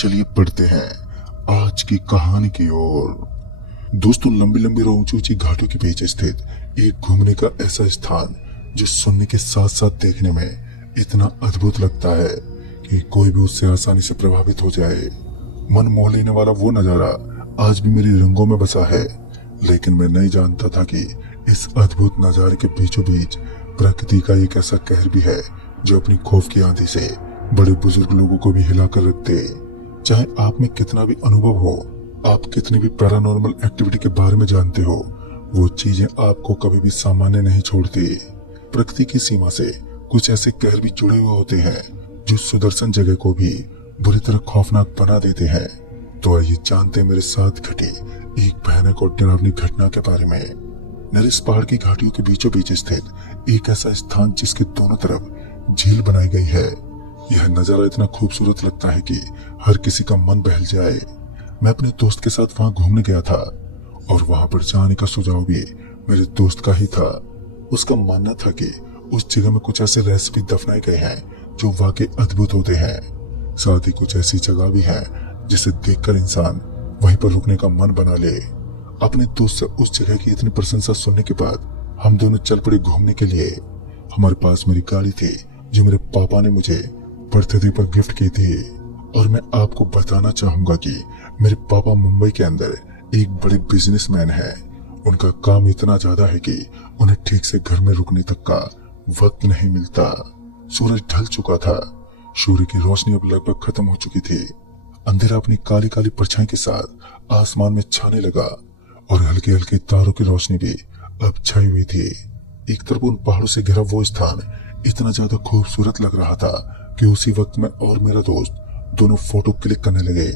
चलिए बढ़ते हैं आज की कहानी की ओर। दोस्तों, लंबी लंबी और ऊंची ऊंची घाटियों के बीच स्थित एक घूमने का ऐसा स्थान जो सुनने के साथ साथ देखने में इतना अद्भुत लगता है कि कोई भी उससे आसानी से प्रभावित हो जाए। मन मोह लेने वाला वो नजारा आज भी मेरी रंगों में बसा है, लेकिन मैं नहीं जानता था कि इस अद्भुत नजारे के बीचों बीच प्रकृति का एक ऐसा कहर भी है जो अपनी खौफ की आंधी से बड़े बुजुर्ग लोगों को भी हिलाकर रखते। चाहे आप में कितना भी अनुभव हो, आप कितनी भी पैरानॉर्मल एक्टिविटी के बारे में जानते हो, वो चीजें आपको कभी भी सामान्य नहीं छोड़ती। प्रकृति की सीमा से कुछ ऐसे कहर भी जुड़े हुए होते हैं जो सुदर्शन जगह को भी बुरी तरह खौफनाक बना देते हैं। तो आइए जानते हैं मेरे साथ घटी एक भयानक और डरावनी घटना के बारे में। नरेश पहाड़ की घाटियों के बीचों बीच स्थित एक ऐसा स्थान जिसके दोनों तरफ झील बनाई गई है। यह नजारा इतना खूबसूरत लगता है कि हर किसी का मन बहल जाए। मैं अपने दोस्त के साथ वहां घूमने गया था और वहां पर जाने का सुझाव भी मेरे दोस्त का ही था। उसका मानना था कि उस जगह में कुछ ऐसे रहस्य भी दफनाए गए हैं जो वाकई अद्भुत होते हैं। साथ ही कुछ ऐसी जगह भी है जिसे देखकर इंसान वहीं पर रुकने का मन बना ले। अपने दोस्त से उस जगह की इतनी प्रशंसा सुनने के बाद हम दोनों चल पड़े घूमने के लिए। हमारे पास मेरी गाड़ी थी जो मेरे पापा ने मुझे बर्थडे पर गिफ्ट की थी। और मैं आपको बताना चाहूंगा कि मेरे पापा मुंबई के अंदर एक बड़े बिजनेसमैन हैं। उनका काम इतना ज्यादा है कि उन्हें ठीक से घर में रुकने तक का वक्त नहीं मिलता। सूरज ढल चुका था, सूर्य की रोशनी अब लगभग खत्म हो चुकी थी। अंधेरा अपनी काली काली परछाई के साथ आसमान में छाने लगा और हल्के हल्के तारों की रोशनी भी अब छाई हुई थी। एक तरफ उन पहाड़ों से घिरा वो स्थान इतना ज्यादा खूबसूरत लग रहा था कि उसी वक्त मैं और मेरा दोस्त दोनों फोटो क्लिक करने लगे।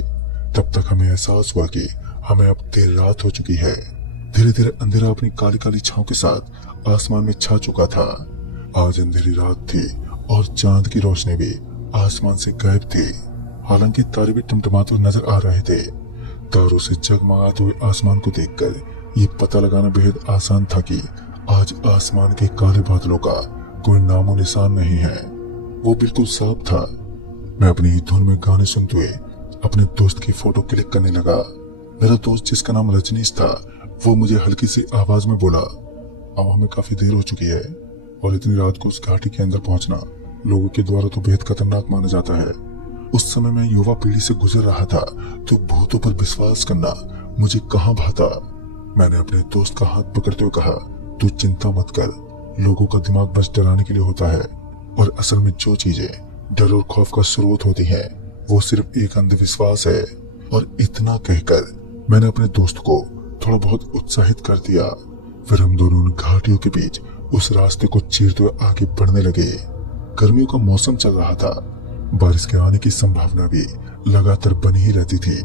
तब तक हमें एहसास हुआ कि हमें अब देर रात हो चुकी है। धीरे धीरे अंधेरा अपनी काली काली छांव के साथ आसमान में छा चुका था। आज अंधेरी रात थी और चांद की रोशनी भी आसमान से गायब थी। हालांकि तारे भी टिमटिमाते नजर आ रहे थे। तारों से जगमगाते हुए आसमान को देखकर ये पता लगाना बेहद आसान था कि आज आसमान के काले बादलों का कोई नामो निशान नहीं है। वो बिल्कुल साफ था। मैं अपनी ही धुन में गाने सुनते हुए अपने दोस्त की फोटो क्लिक करने लगा। मेरा दोस्त जिसका नाम रजनीश था, वो मुझे हल्की सी आवाज में बोला, अब हमें काफी देर हो चुकी है और इतनी रात को उस घाटी के अंदर पहुंचना लोगों के द्वारा तो बेहद खतरनाक माना जाता है। उस समय मैं युवा पीढ़ी से गुजर रहा था तो भूतों पर विश्वास करना मुझे कहाँ भाता। मैंने अपने दोस्त का हाथ पकड़ते हुए कहा, तू चिंता मत कर, लोगों का दिमाग बस डराने के लिए होता है और असल में जो चीजें डर और खौफ का स्रोत होती है वो सिर्फ एक अंधविश्वास है। और इतना कहकर मैंने अपने दोस्त को थोड़ा बहुत उत्साहित कर दिया। फिर हम दोनों उन घाटियों के बीच उस रास्ते को चीरते हुए आगे बढ़ने लगे। गर्मियों का मौसम चल रहा था, बारिश के आने की संभावना भी लगातार बनी ही रहती थी,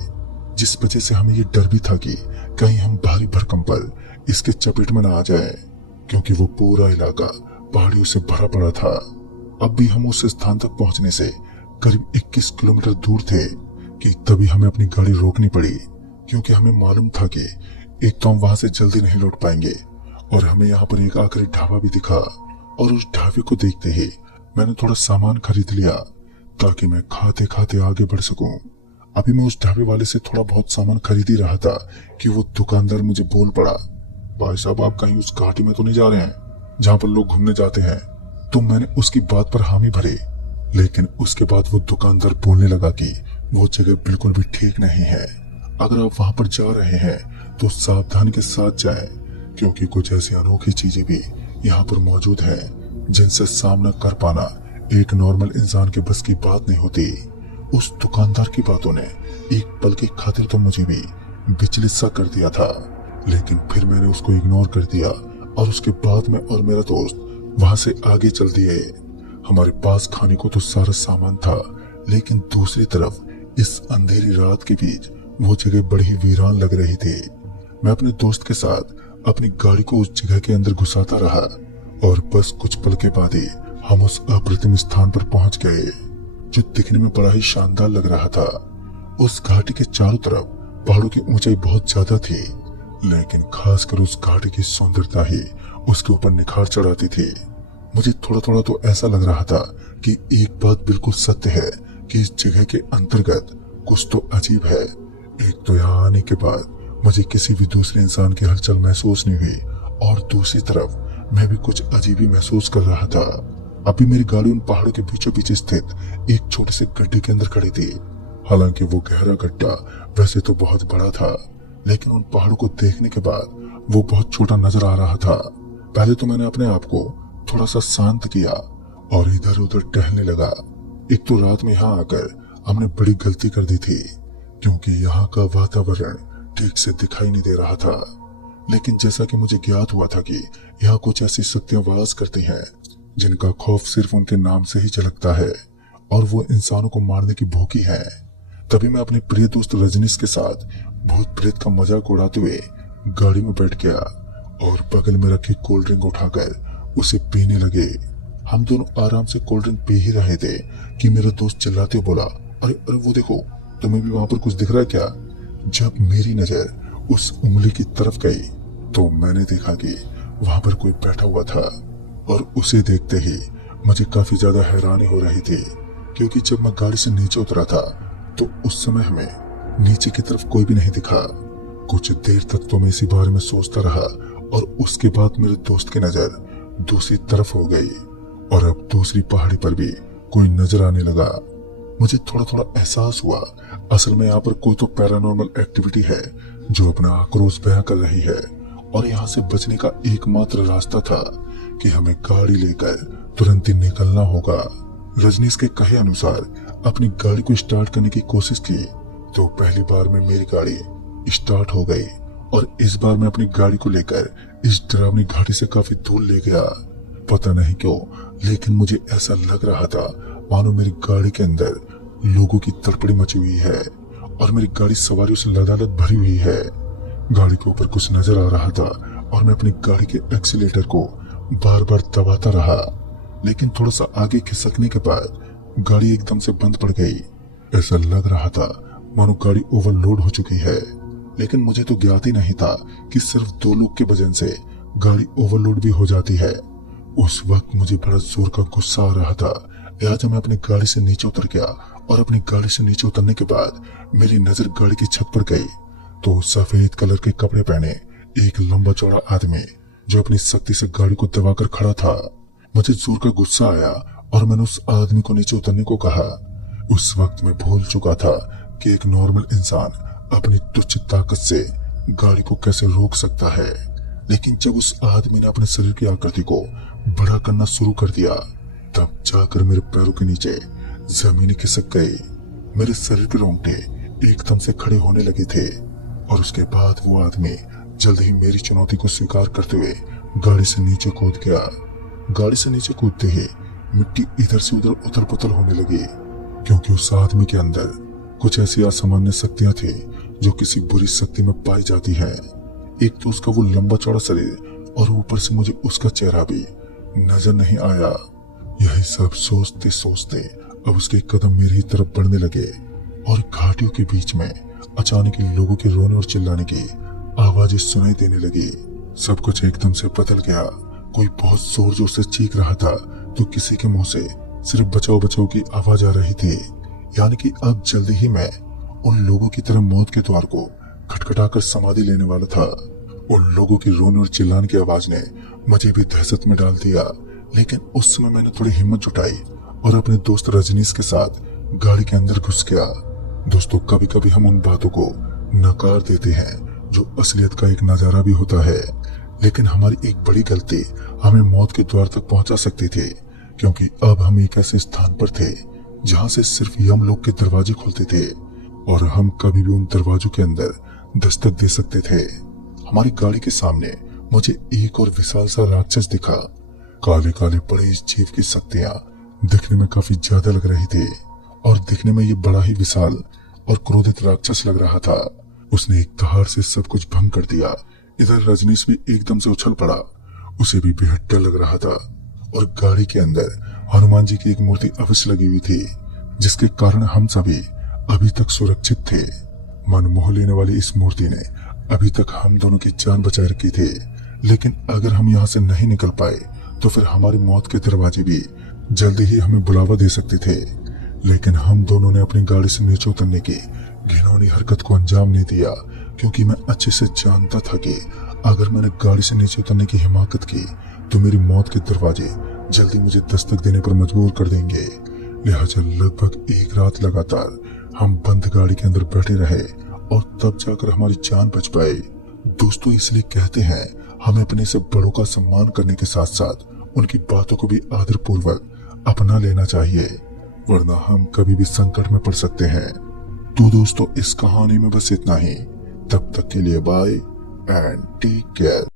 जिस वजह से हमें ये डर भी था कि कहीं हम भारी भरकम पर इसके चपेट में न आ जाए, क्योंकि वो पूरा इलाका पहाड़ियों से भरा पड़ा था। अब भी हम उस स्थान तक पहुंचने से करीब 21 किलोमीटर दूर थे कि तभी हमें अपनी गाड़ी रोकनी पड़ी, क्योंकि हमें मालूम था कि एक तो हम वहां से जल्दी नहीं लौट पाएंगे और हमें यहाँ पर एक आखिरी ढाबा भी दिखा। और उस ढाबे को देखते ही मैंने थोड़ा सामान खरीद लिया ताकि मैं खाते खाते आगे बढ़ सकूं। अभी मैं उस ढाबे वाले से थोड़ा बहुत सामान खरीद ही रहा था कि वो दुकानदार मुझे बोल पड़ा, भाई साहब आप कहीं उस घाटी में तो नहीं जा रहे हैं जहाँ पर लोग घूमने जाते हैं? तो मैंने उसकी बात पर हामी भरी, लेकिन उसके बाद वो दुकानदार बोलने लगा कि वो जगह बिल्कुल भी ठीक नहीं है। अगर आप वहां पर जा रहे हैं तो सावधानी के साथ जाएं, क्योंकि कुछ ऐसी अनोखी चीजें भी यहाँ पर मौजूद हैं जिनसे सामना कर पाना एक नॉर्मल इंसान के बस की बात नहीं होती। उस दुकानदार की बातों ने एक पल की खातिर तो मुझे भी विचलित सा कर दिया था, लेकिन फिर मैंने उसको इग्नोर कर दिया और उसके बाद मैं और मेरा दोस्त वहां से आगे चल दिए। हमारे पास खाने को तो सारा सामान था, लेकिन दूसरी तरफ इस अंधेरी रात के बीच वो जगह बड़ी वीरान लग रही थी। मैं अपने दोस्त के साथ अपनी गाड़ी को उस जगह के अंदर घुसाता रहा और बस कुछ पल के बाद ही हम उस अप्रतिम स्थान पर पहुंच गए, जो दिखने में बड़ा ही शानदार लग रहा था। उस घाटी के चारों तरफ पहाड़ों की ऊंचाई बहुत ज्यादा थी, लेकिन खासकर उस घाटी की सुंदरता ही उसके ऊपर निखार चढ़ाती थी। मुझे थोड़ा थोड़ा तो ऐसा लग रहा था कि एक बात बिल्कुल सत्य है कि इस जगह के अंतर्गत कुछ तो अजीब है। एक तो यहाँ आने के बाद मुझे किसी भी दूसरे इंसान की हलचल महसूस नहीं हुई, और दूसरी तरफ मैं भी कुछ अजीब ही महसूस कर रहा था। अभी मेरी गाड़ी उन पहाड़ों के बीचों बीच स्थित एक छोटे से गड्ढे के अंदर खड़ी थी। हालांकि वो गहरा गड्ढा वैसे तो बहुत बड़ा था, लेकिन उन पहाड़ों को देखने के बाद वो बहुत छोटा नजर आ रहा था। पहले तो मैंने अपने आप को थोड़ा सा शांत किया और इधर उधर टहलने लगा। एक तो रात में यहाँ आकर हमने बड़ी गलती कर दी थी, क्योंकि यहाँ का वातावरण ठीक से दिखाई नहीं दे रहा था। लेकिन जैसा कि मुझे ज्ञात हुआ था कि यहाँ कुछ ऐसी शक्तियां वास करती हैं जिनका खौफ सिर्फ उनके नाम से ही झलकता है, और वो इंसानों को मारने की भूखी है। तभी मैं अपने प्रिय दोस्त रजनीश के साथ भूत प्रेत का मजाक उड़ाते हुए गाड़ी में बैठ गया और बगल में रखी कोल्ड ड्रिंक उठाकर उसे पीने लगे। हम दोनों आराम से कोल्ड ड्रिंक पी ही रहे थे कि मेरा दोस्त चिल्लाते हुए बोला, अरे अरे वो देखो, तुम्हें भी वहां पर कुछ दिख रहा है क्या? जब मेरी नजर उस उंगली की तरफ गई तो मैंने देखा कि वहां पर कोई बैठा हुआ था, और उसे देखते ही मुझे काफी ज्यादा हैरानी हो रही थी, क्योंकि जब मैं गाड़ी से नीचे उतरा था तो उस समय हमें नीचे की तरफ कोई भी नहीं दिखा। कुछ देर तक तो मैं इसी बारे में सोचता रहा, और उसके बाद मेरे दोस्त की नजर दूसरी तरफ हो गई, और अब दूसरी पहाड़ी पर भी कोई नजर आने लगा। मुझे थोड़ा थोड़ा एहसास हुआ असल में यहाँ पर कोई तो पैरानॉर्मल एक्टिविटी है जो अपना आक्रोश बयां कर रही है, और यहाँ से बचने का एकमात्र रास्ता था कि हमें गाड़ी लेकर तुरंत ही निकलना होगा। रजनीश के कहे अनुसार अपनी गाड़ी को स्टार्ट करने की कोशिश की तो पहली बार में मेरी गाड़ी स्टार्ट हो गई, और इस बार मैं अपनी गाड़ी को लेकर इस डरावनी घाटी से काफी दूर ले गया। पता नहीं क्यों, लेकिन मुझे ऐसा लग रहा था मानो मेरी गाड़ी के अंदर लोगों की तड़पड़ी मची हुई है और मेरी गाड़ी सवारियों से लदालद भरी हुई है। गाड़ी के ऊपर कुछ नजर आ रहा था और मैं अपनी गाड़ी के एक्सीलेटर को बार बार दबाता रहा, लेकिन थोड़ा सा आगे खिसकने के बाद गाड़ी एकदम से बंद पड़ गई। ऐसा लग रहा था मानो गाड़ी ओवरलोड हो चुकी है, लेकिन मुझे तो ज्ञात ही नहीं था कि सिर्फ 2 लोग के वजन से गाड़ी ओवरलोड भी हो जाती है। उस वक्त मुझे बड़ा जोर का गुस्सा आ रहा था। लिहाजा मैं अपनी गाड़ी से नीचे उतर गया, और अपनी गाड़ी से नीचे उतरने के बाद मेरी नजर गाड़ी की छत पर गई तो सफेद कलर के कपड़े पहने एक लंबा चौड़ा आदमी जो अपनी शक्ति से गाड़ी को दबाकर खड़ा था। मुझे जोर का गुस्सा आया और मैंने उस आदमी को नीचे उतरने को कहा। उस वक्त मैं भूल चुका था कि एक नॉर्मल इंसान अपनी तुच्छ ताकत से गाड़ी को कैसे रोक सकता है, लेकिन जब उस आदमी ने अपने शरीर की आकृति को बड़ा करना शुरू कर दिया तब जाकर मेरे पैरों के नीचे जमीन खिसक गई। मेरे शरीर के रोंगटे एकदम से खड़े होने लगे थे, और उसके बाद वो आदमी जल्द ही मेरी चुनौती को स्वीकार करते हुए गाड़ी से नीचे कूद गया। गाड़ी से नीचे कूदते ही मिट्टी इधर से उधर उथल पुथल होने लगी, क्योंकि उस आदमी के अंदर कुछ ऐसी असामान्य शक्तियां थी जो किसी बुरी शक्ति में पाई जाती है। एक तो उसका वो लंबा चौड़ा शरीर, और ऊपर से मुझे उसका चेहरा भी नजर नहीं आया। यही सब सोचते सोचते अब उसके कदम मेरी ही तरफ बढ़ने लगे, और घाटियों के बीच में अचानक ही लोगों के रोने और चिल्लाने की आवाजें सुनाई देने लगी। सब कुछ एकदम से बदल गया। कोई बहुत जोर जोर से चीख रहा था तो किसी के मुंह से सिर्फ बचाओ बचाओ की आवाज आ रही थी। यानी कि अब जल्दी ही मैं उन लोगों की तरह मौत के द्वार को खटखटाकर समाधि लेने वाला था। उन लोगों की रोने और चिल्लाने की आवाज ने मुझे भी दहशत में डाल दिया, लेकिन उस समय मैंने थोड़ी हिम्मत जुटाई और अपने दोस्त रजनीश के साथ गाड़ी के अंदर घुस गया। दोस्तों, कभी कभी हम उन बातों को नकार देते हैं जो असलियत का एक नजारा भी होता है, लेकिन हमारी एक बड़ी गलती हमें मौत के द्वार तक पहुंचा सकती थी, क्योंकि अब हम एक ऐसे स्थान पर थे जहां से सिर्फ यमलोक के दरवाजे खुलते थे, और हम कभी भी उन दरवाजों के अंदर दस्तक दे सकते थे। हमारी गाड़ी के सामने मुझे एक और विशाल सा राक्षस दिखा। काले काले बड़े इस जीव की शक्तियां दिखने में काफी ज्यादा लग रही थी, और दिखने में ये बड़ा ही विशाल और क्रोधित राक्षस लग रहा था। उसने एक दहाड़ से सब कुछ भंग कर दिया। इधर रजनीश भी एकदम से उछल पड़ा। उसे भी बेहद डर लग रहा था, और गाड़ी के अंदर हनुमान जी की एक मूर्ति अवश्य लगी हुई थी, जिसके कारण हम सभी अभी तक सुरक्षित थे। मन मोह लेने वाली इस मूर्ति ने अभी तक हम दोनों की जान बचाए रखी थी, लेकिन अगर हम यहाँ से नहीं निकल पाए तो फिर हमारी मौत के दरवाजे भी जल्दी ही हमें बुलावा दे सकते थे। लेकिन हम दोनों ने अपनी गाड़ी से नीचे उतरने की घिनौनी हरकत को अंजाम नहीं दिया, क्योंकि मैं अच्छे से जानता था कि अगर मैंने गाड़ी से नीचे उतरने की हिमाकत की तो मेरी मौत के दरवाजे जल्दी मुझे दस्तक देने पर मजबूर कर देंगे। लिहाजा लगभग एक रात लगातार हम बंद गाड़ी के अंदर बैठे रहे और तब जाकर हमारी जान बच पाई। दोस्तों, इसलिए कहते हैं हमें अपने से बड़ों का सम्मान करने के साथ साथ उनकी बातों को भी आदर पूर्वक अपना लेना चाहिए, वरना हम कभी भी संकट में पड़ सकते हैं। तो दोस्तों, इस कहानी में बस इतना ही। तब तक के लिए बाय एंड टेक केयर।